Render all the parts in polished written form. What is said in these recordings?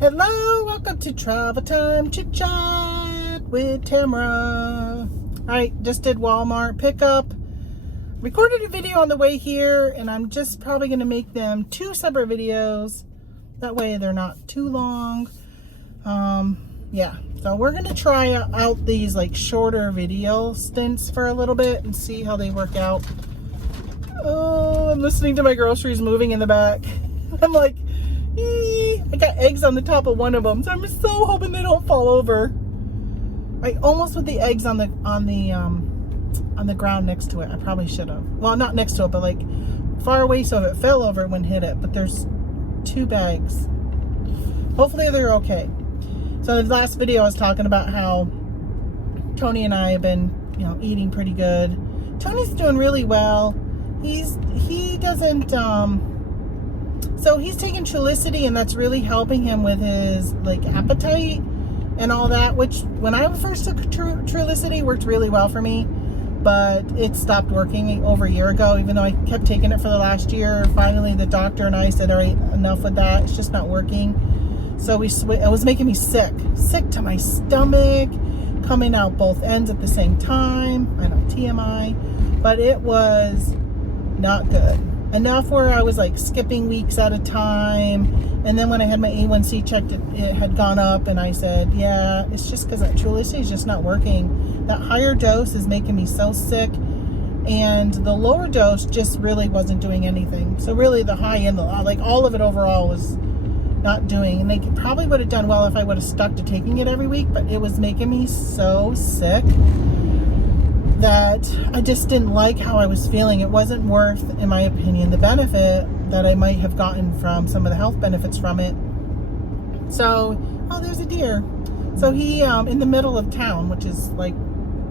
Hello, welcome to Travel Time Chit Chat with Tamara. Alright, just did Walmart pickup. Recorded a video on the way here, and I'm just probably going to make them two separate videos. That way they're not too long. Yeah, so we're going to try out these like shorter video stints for a little bit and see how they work out. Oh, I'm listening to my groceries moving in the back. I'm like, I got eggs on the top of one of them, so I'm so hoping they don't fall over. I almost put the eggs on the ground next to it. I probably should have. Well, not next to it, but like far away, so if it fell over, it wouldn't hit it. But there's 2 bags. Hopefully they're okay. So the last video I was talking about how Tony and I have been, eating pretty good. Tony's doing really well. He doesn't. So he's taking Trulicity, and that's really helping him with his like appetite and all that, which when I first took Trulicity worked really well for me, but it stopped working over a year ago, even though I kept taking it for the last year. Finally, the doctor and I said, all right, enough with that. It's just not working. So it was making me sick to my stomach, coming out both ends at the same time. I know, TMI, but it was not good. Enough where I was like skipping weeks at a time, and then when I had my A1C checked, it had gone up, and I said, yeah, it's just because that Trulicity is just not working. That higher dose is making me so sick, and the lower dose just really wasn't doing anything. So really the high end, like all of it overall was not doing, and they probably would have done well if I would have stuck to taking it every week, but it was making me so sick that I just didn't like how I was feeling. It wasn't worth, in my opinion, the benefit that I might have gotten from some of the health benefits from it. So, oh, there's a deer. So he, in the middle of town, which is like,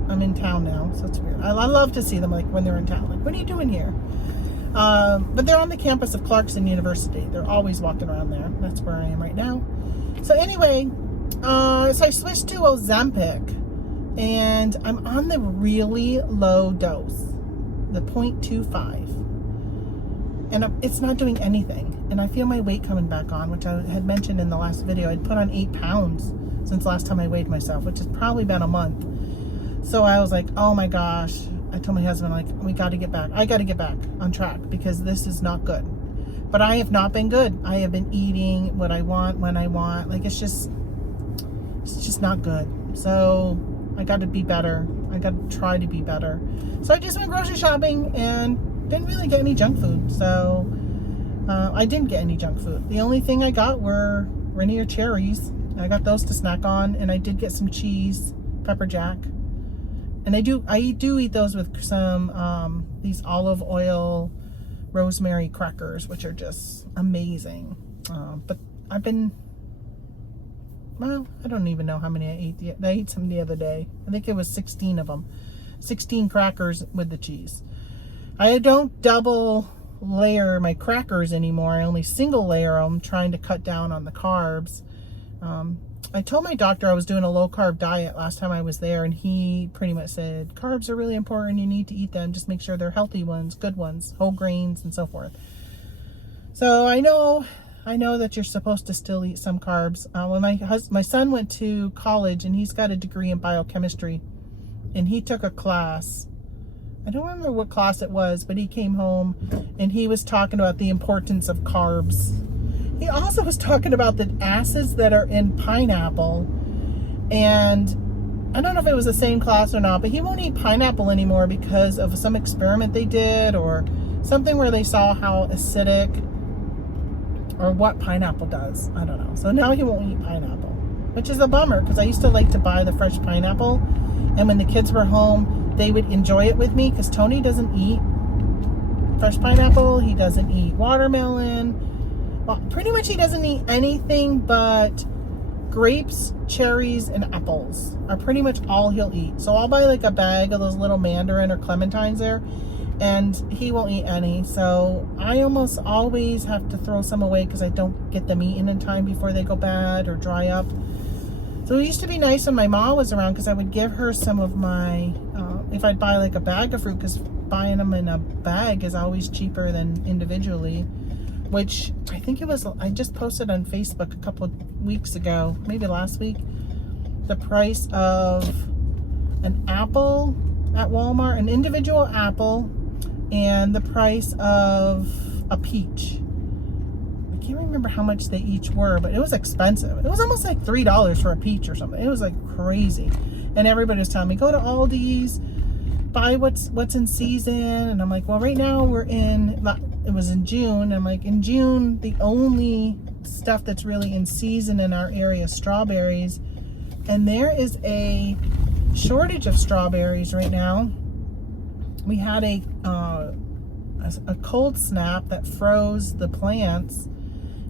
I'm in town now, so it's weird. I love to see them like when they're in town. Like, what are you doing here? But they're on the campus of Clarkson University. They're always walking around there. That's where I am right now. So anyway, so I switched to Ozempic. And I'm on the really low dose, the 0.25. And it's not doing anything. And I feel my weight coming back on, which I had mentioned in the last video. I'd put on 8 pounds since last time I weighed myself, which has probably been a month. So I was like, oh my gosh. I told my husband, like, we got to get back. I got to get back on track because this is not good. But I have not been good. I have been eating what I want, when I want. Like, it's just not good. So I got to be better. I got to try to be better. So I just went grocery shopping and didn't really get any junk food. So I didn't get any junk food. The only thing I got were Rainier cherries. I got those to snack on, and I did get some cheese, pepper jack. And I do eat those with some these olive oil rosemary crackers, which are just amazing. But I've been, well, I don't even know how many I ate. I ate some the other day. I think it was 16 of them. 16 crackers with the cheese. I don't double layer my crackers anymore. I only single layer them, trying to cut down on the carbs. I told my doctor I was doing a low carb diet last time I was there, and he pretty much said, carbs are really important. You need to eat them. Just make sure they're healthy ones, good ones, whole grains, and so forth. So I know that you're supposed to still eat some carbs. When my son went to college, and he's got a degree in biochemistry, and he took a class. I don't remember what class it was, but he came home and he was talking about the importance of carbs. He also was talking about the acids that are in pineapple, and I don't know if it was the same class or not, but he won't eat pineapple anymore because of some experiment they did or something where they saw how acidic or what pineapple does. I don't know. So now he won't eat pineapple, which is a bummer because I used to like to buy the fresh pineapple, and when the kids were home, they would enjoy it with me because Tony doesn't eat fresh pineapple. He doesn't eat watermelon. Well, pretty much he doesn't eat anything but grapes, cherries, and apples are pretty much all he'll eat. So I'll buy like a bag of those little mandarin or clementines there, and he won't eat any. So I almost always have to throw some away because I don't get them eaten in time before they go bad or dry up. So it used to be nice when my mom was around because I would give her some of my, if I'd buy like a bag of fruit, because buying them in a bag is always cheaper than individually. which I think I just posted on Facebook a couple of weeks ago, maybe last week, the price of an apple at Walmart, an individual apple, and the price of a peach. I can't remember how much they each were, but it was expensive. It was almost like $3 for a peach or something. It was like crazy. And everybody was telling me, go to Aldi's, buy what's in season. And I'm like, well, right now it was in June. I'm like, in June, the only stuff that's really in season in our area is strawberries. And there is a shortage of strawberries right now. We had a cold snap that froze the plants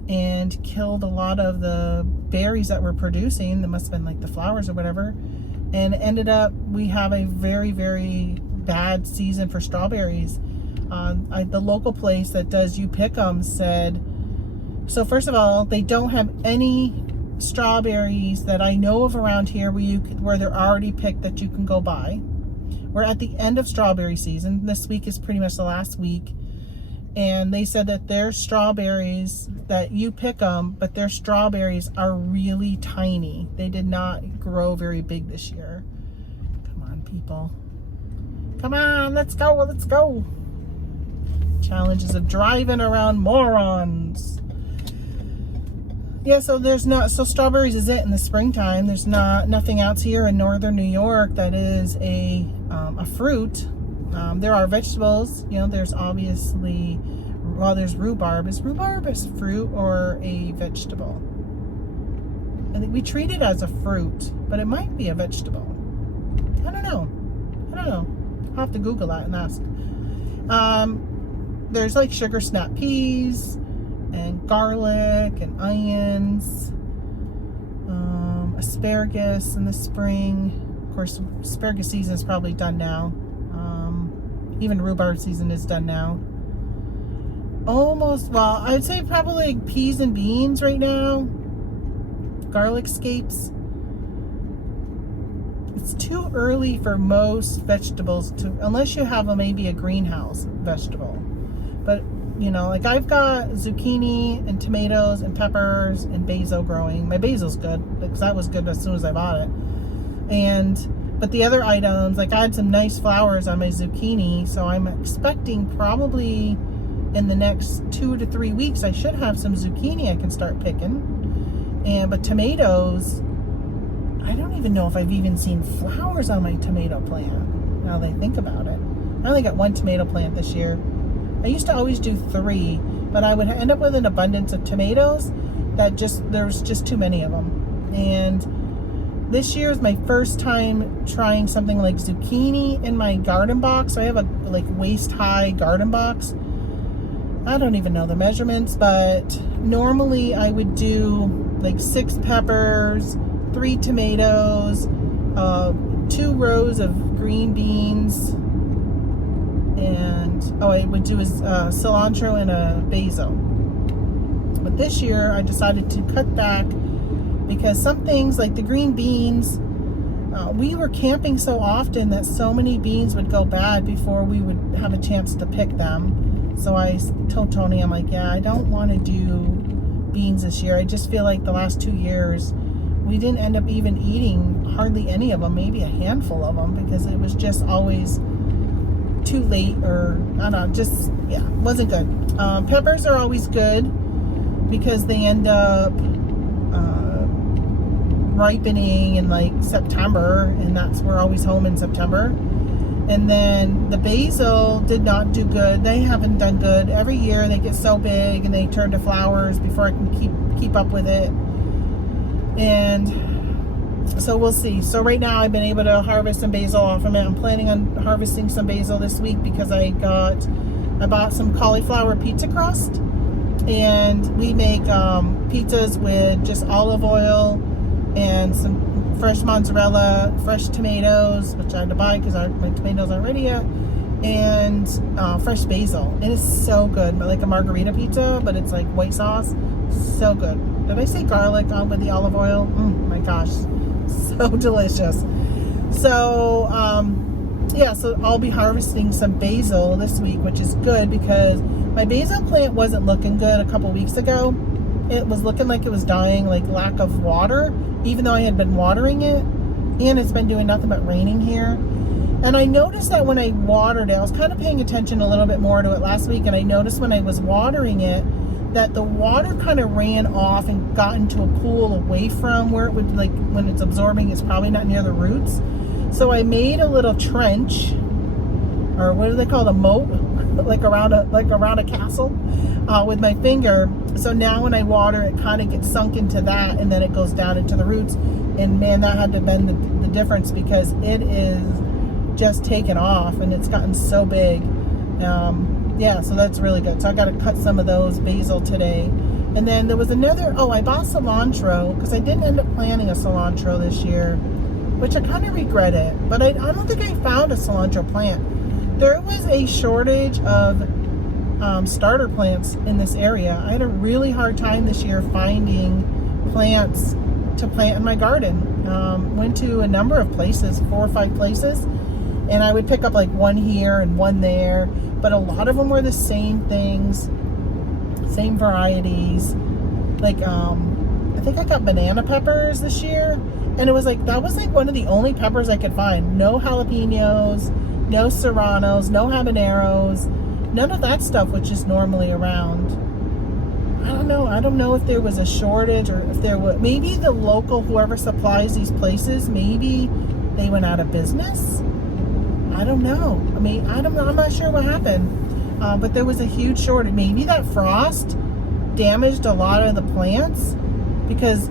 and killed a lot of the berries that we're producing. That must have been like the flowers or whatever. And ended up, we have a very, very bad season for strawberries. The local place that does You Pick 'em said, so first of all, they don't have any strawberries that I know of around here where they're already picked that you can go buy. We're at the end of strawberry season. This week is pretty much the last week. And they said that their strawberries, that You Pick 'em, but their strawberries are really tiny. They did not grow very big this year. Come on, people. Come on, let's go, let's go. Challenges of driving around morons. Yeah, so so strawberries is it in the springtime. There's nothing else here in northern New York that is a fruit. There are vegetables, there's obviously, well, there's rhubarb. Is rhubarb a fruit or a vegetable? I think we treat it as a fruit, but it might be a vegetable. I don't know. I'll have to Google that and ask. There's like sugar snap peas and garlic and onions, asparagus in the spring. Of course, asparagus season is probably done now. Even rhubarb season is done now. Almost, well, I'd say probably peas and beans right now. Garlic scapes. It's too early for most vegetables unless you have maybe a greenhouse vegetable. But, like I've got zucchini and tomatoes and peppers and basil growing. My basil's good because that was good as soon as I bought it. But the other items, like I had some nice flowers on my zucchini, so I'm expecting probably in the next 2 to 3 weeks, I should have some zucchini I can start picking. But tomatoes, I don't even know if I've even seen flowers on my tomato plant, now that I think about it. I only got 1 tomato plant this year. I used to always do 3, but I would end up with an abundance of tomatoes there was just too many of them. And this year is my first time trying something like zucchini in my garden box. So I have a waist-high garden box. I don't even know the measurements, but normally I would do like 6 peppers, 3 tomatoes, 2 rows of green beans, and I would do cilantro and a basil. But this year I decided to cut back because some things like the green beans, we were camping so often that so many beans would go bad before we would have a chance to pick them. So I told Tony, I'm like, yeah, I don't want to do beans this year. I just feel like the last 2 years we didn't end up even eating hardly any of them, maybe a handful of them, because it was just always too late, or I don't know, just, yeah, wasn't good. Peppers are always good because they end up ripening in like September, and we're always home in September. And then the basil did not do good. They haven't done good. Every year they get so big and they turn to flowers before I can keep up with it. And so we'll see. So right now I've been able to harvest some basil off of it. I'm planning on harvesting some basil this week because I bought some cauliflower pizza crust, and we make pizzas with just olive oil and some fresh mozzarella, fresh tomatoes, which I had to buy because my tomatoes aren't ready yet, and fresh basil. And it's so good, like a margarita pizza, but it's like white sauce. So good. Did I say garlic with the olive oil? My gosh, so delicious. So yeah, so I'll be harvesting some basil this week, which is good because My basil plant wasn't looking good a couple weeks ago. It was looking like it was dying, like lack of water, even though I had been watering it. And it's been doing nothing but raining here. And I noticed that when I watered it, I was kind of paying attention a little bit more to it last week, and I noticed when I was watering it that the water kind of ran off and got into a pool away from where it would, like, when it's absorbing, it's probably not near the roots. So I made a little trench, or what do they call it, a moat, like around a castle, with my finger. So now when I water, it kind of gets sunk into that, and then it goes down into the roots. And man, that had to have been the difference, because it is just taken off and it's gotten so big. Yeah, so that's really good. So I got to cut some of those basil today. And then there was another, I bought cilantro, because I didn't end up planting a cilantro this year, which I kind of regret it. But I don't think I found a cilantro plant. There was a shortage of starter plants in this area. I had a really hard time this year finding plants to plant in my garden. Went to a number of places, 4 or 5 places, and I would pick up like one here and one there, but a lot of them were the same things, same varieties. Like I think I got banana peppers this year, and it was like, that was like one of the only peppers I could find. No jalapenos, no serranos, no habaneros, none of that stuff, which is normally around. I don't know if there was a shortage, or if there was, maybe the local, whoever supplies these places, maybe they went out of business. I don't know. I mean, I'm not sure what happened. But there was a huge shortage. Maybe that frost damaged a lot of the plants, because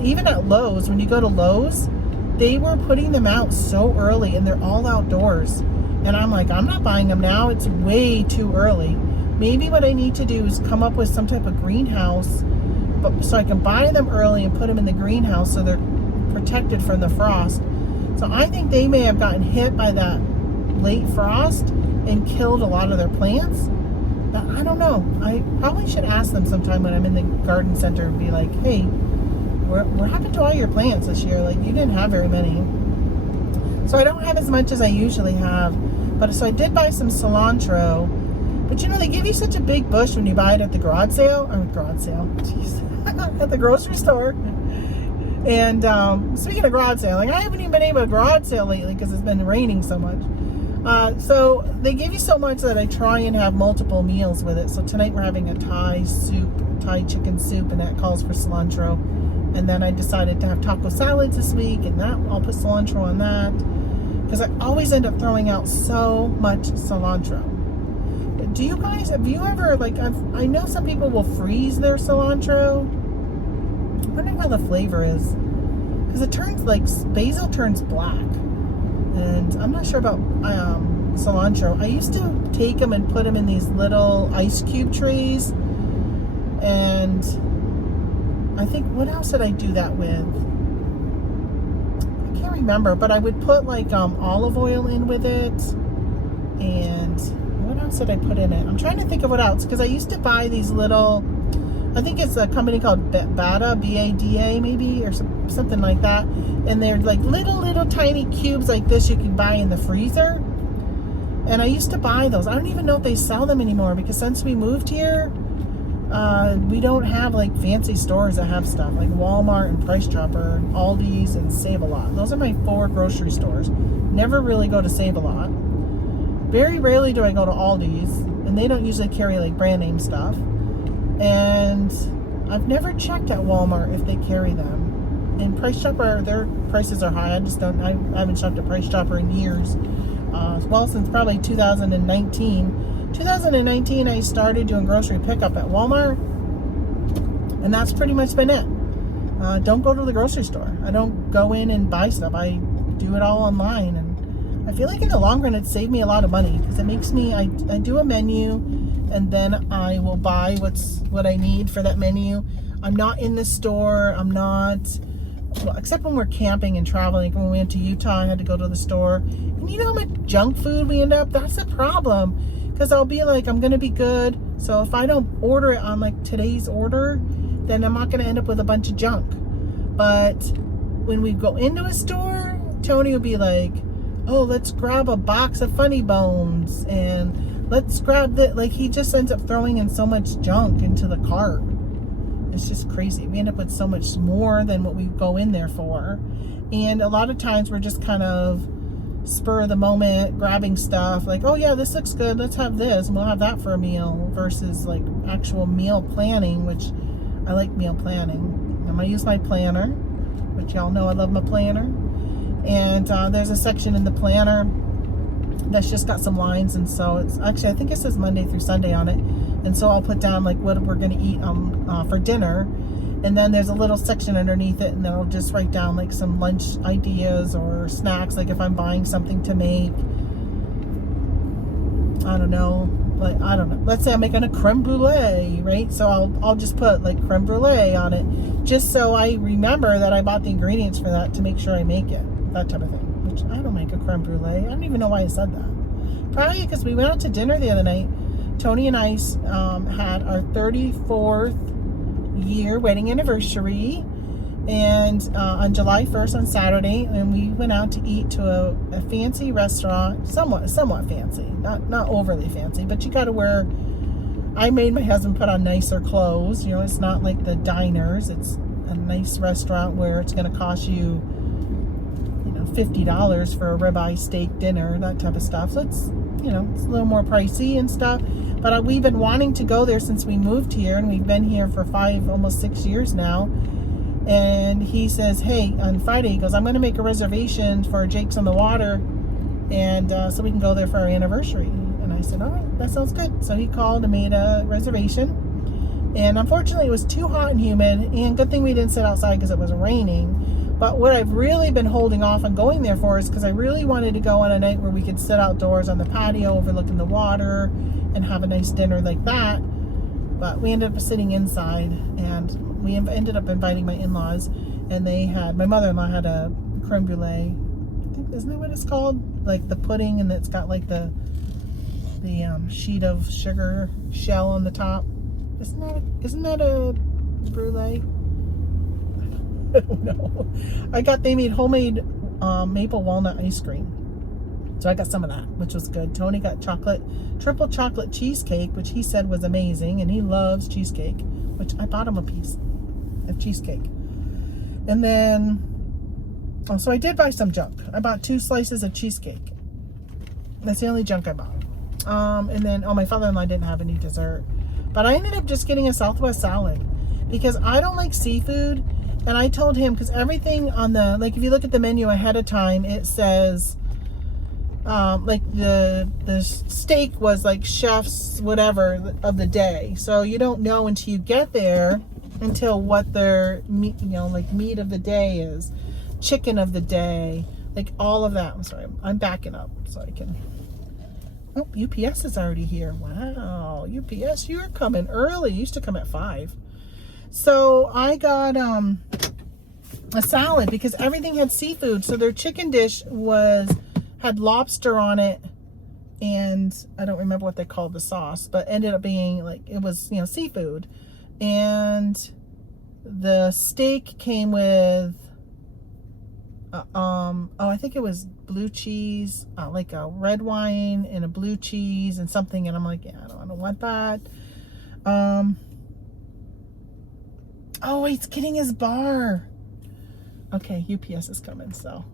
even at Lowe's, when you go to Lowe's, they were putting them out so early, and they're all outdoors. And I'm like, I'm not buying them now. It's way too early. Maybe what I need to do is come up with some type of greenhouse, so I can buy them early and put them in the greenhouse so they're protected from the frost. So I think they may have gotten hit by that late frost and killed a lot of their plants. But I don't know. I probably should ask them sometime when I'm in the garden center and be like, hey, what happened to all your plants this year? Like, you didn't have very many. So I don't have as much as I usually have. But so I did buy some cilantro. But you know, they give you such a big bush when you buy it at the garage sale. Jeez. At the grocery store. And speaking of garage sale, like, I haven't even been able to garage sale lately because it's been raining so much. So they give you so much that I try and have multiple meals with it. So tonight we're having a Thai chicken soup, and that calls for cilantro. And then I decided to have taco salads this week, and that I'll put cilantro on that, because I always end up throwing out so much cilantro. Do you guys, have you ever, like, I know some people will freeze their cilantro. I wonder how the flavor is, because it turns, like, basil turns black, and I'm not sure about cilantro. I used to take them and put them in these little ice cube trays, and I think, what else did I do that with? I can't remember, but I would put like olive oil in with it, and what else did I put in it? I'm trying to think of what else, because I used to buy these little, I think it's a company called Bada, B-A-D-A maybe, or something like that, and they're like little tiny cubes like this you can buy in the freezer. And I used to buy those. I don't even know if they sell them anymore, because since we moved here, we don't have like fancy stores that have stuff like Walmart and Price Chopper and Aldi's and Save-A-Lot. Those are my 4 grocery stores. Never really go to Save-A-Lot. Very rarely do I go to Aldi's, and they don't usually carry like brand name stuff. And I've never checked at Walmart if they carry them. And Price Chopper, their prices are high. I haven't shopped at Price Chopper in years. Well, since probably 2019. 2019, I started doing grocery pickup at Walmart, and that's pretty much been it. Don't go to the grocery store. I don't go in and buy stuff. I do it all online, and I feel like in the long run it saved me a lot of money, because it makes me, I do a menu, and then I will buy what I need for that menu. I'm not in the store. I'm not, well, except when we're camping and traveling. When we went to Utah, I had to go to the store, and you know how much junk food we end up? That's a problem. Because I'll be like, I'm going to be good. So if I don't order it on like today's order, then I'm not going to end up with a bunch of junk. But when we go into a store, Tony will be like, oh, let's grab a box of Funny Bones, and let's grab the, like, he just ends up throwing in so much junk into the cart. It's just crazy. We end up with so much more than what we go in there for. And a lot of times we're just kind of spur of the moment grabbing stuff, like, oh yeah, this looks good, let's have this, and we'll have that for a meal, versus like actual meal planning, which I like meal planning. I'm gonna use my planner, which y'all know I love my planner. And there's a section in the planner that's just got some lines, and so it's actually, I think it says Monday through Sunday on it, and so I'll put down like what we're going to eat for dinner, and then there's a little section underneath it, and then I'll just write down like some lunch ideas or snacks, like if I'm buying something to make, I don't know, let's say I'm making a creme brulee, right? So I'll just put like creme brulee on it, just so I remember that I bought the ingredients for that to make sure I make it, that type of thing. Which I don't make a creme brulee. I don't even know why I said that. Probably because we went out to dinner the other night. Tony and I had our 34th year wedding anniversary, and on July 1st on Saturday, and we went out to eat to a fancy restaurant, somewhat fancy, not overly fancy, but you got to wear. I made my husband put on nicer clothes. You know, it's not like the diners. It's a nice restaurant where it's going to cost you, $50 for a ribeye steak dinner, that type of stuff. So it's, it's a little more pricey and stuff. But we've been wanting to go there since we moved here, and we've been here for almost 6 years now. And he says, hey, on Friday, he goes, I'm going to make a reservation for Jake's on the Water, and so we can go there for our anniversary. And I said, all right, that sounds good. So he called and made a reservation. And unfortunately, it was too hot and humid, and good thing we didn't sit outside because it was raining. But what I've really been holding off on going there for is because I really wanted to go on a night where we could sit outdoors on the patio overlooking the water and have a nice dinner like that. But we ended up sitting inside, and we ended up inviting my in-laws, and my mother-in-law had a creme brulee. I think, isn't that what it's called? Like the pudding, and it's got like the sheet of sugar shell on the top. Isn't that a brulee? I don't know. They made homemade maple walnut ice cream. So I got some of that, which was good. Tony got triple chocolate cheesecake, which he said was amazing, and he loves cheesecake, which I bought him a piece of cheesecake. And then, so I did buy some junk. I bought 2 slices of cheesecake. That's the only junk I bought. And then, my father-in-law didn't have any dessert. But I ended up just getting a Southwest salad because I don't like seafood. And I told him, because everything on if you look at the menu ahead of time, it says, like the steak was like chef's whatever of the day. So you don't know until you get there what their meat, like meat of the day is, chicken of the day, like all of that. I'm sorry, I'm backing up so I can. Oh, UPS is already here. Wow, UPS, you're coming early. You used to come at 5. So I got a salad because everything had seafood. So their chicken dish had lobster on it, and I don't remember what they called the sauce, but ended up being like, it was, seafood. And the steak came with I think it was blue cheese, like a red wine and a blue cheese and something, and I'm like, yeah, I don't want that. Oh, he's getting his bar. Okay, UPS is coming, so.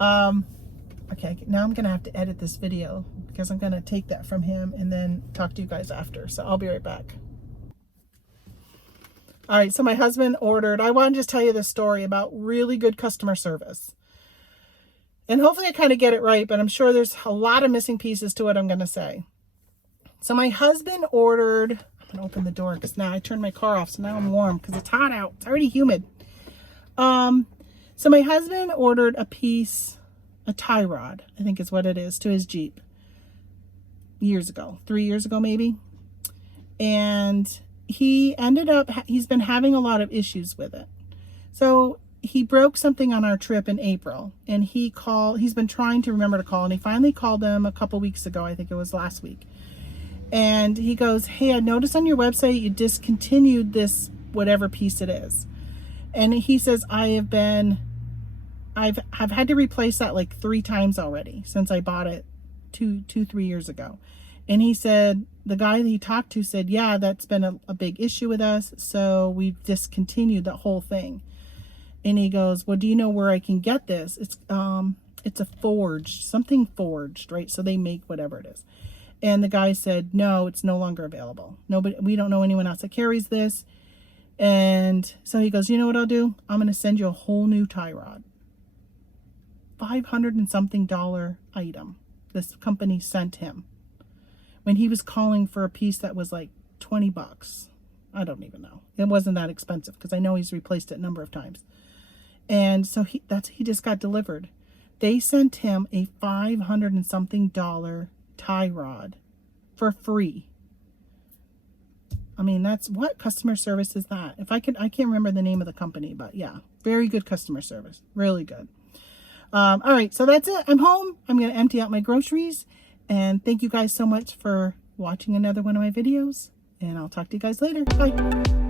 Okay, now I'm gonna have to edit this video because I'm gonna take that from him and then talk to you guys after. So I'll be right back. All right, so my husband ordered, I want to just tell you this story about really good customer service. And hopefully I kind of get it right, but I'm sure there's a lot of missing pieces to what I'm gonna say. So my husband ordered, I'm gonna open the door because now I turned my car off, so now I'm warm because it's hot out. It's already humid. So my husband ordered a tie rod, I think is what it is, to his Jeep years ago, 3 years ago maybe. And he's been having a lot of issues with it. So he broke something on our trip in April, and he's been trying to remember to call, and he finally called them a couple weeks ago. I think it was last week. And he goes, hey, I noticed on your website you discontinued this whatever piece it is. And he says, I've had to replace that like 3 times already since I bought it 3 years ago. And he said, the guy that he talked to said, yeah, that's been a big issue with us, so we've discontinued the whole thing. And he goes, well, do you know where I can get this? It's a forged, something forged, right? So they make whatever it is. And the guy said, no, it's no longer available. Nobody, we don't know anyone else that carries this. And so he goes, you know what I'll do? I'm going to send you a whole new tie rod. $500 and something item this company sent him when he was calling for a piece that was like $20. I don't even know. It wasn't that expensive because I know he's replaced it a number of times. And so he just got delivered. They sent him a $500 and something tie rod for free. I mean, that's what customer service is that? If I can't remember the name of the company, but yeah, very good customer service. Really good. All right, so that's it. I'm home. I'm going to empty out my groceries. And thank you guys so much for watching another one of my videos. And I'll talk to you guys later. Bye.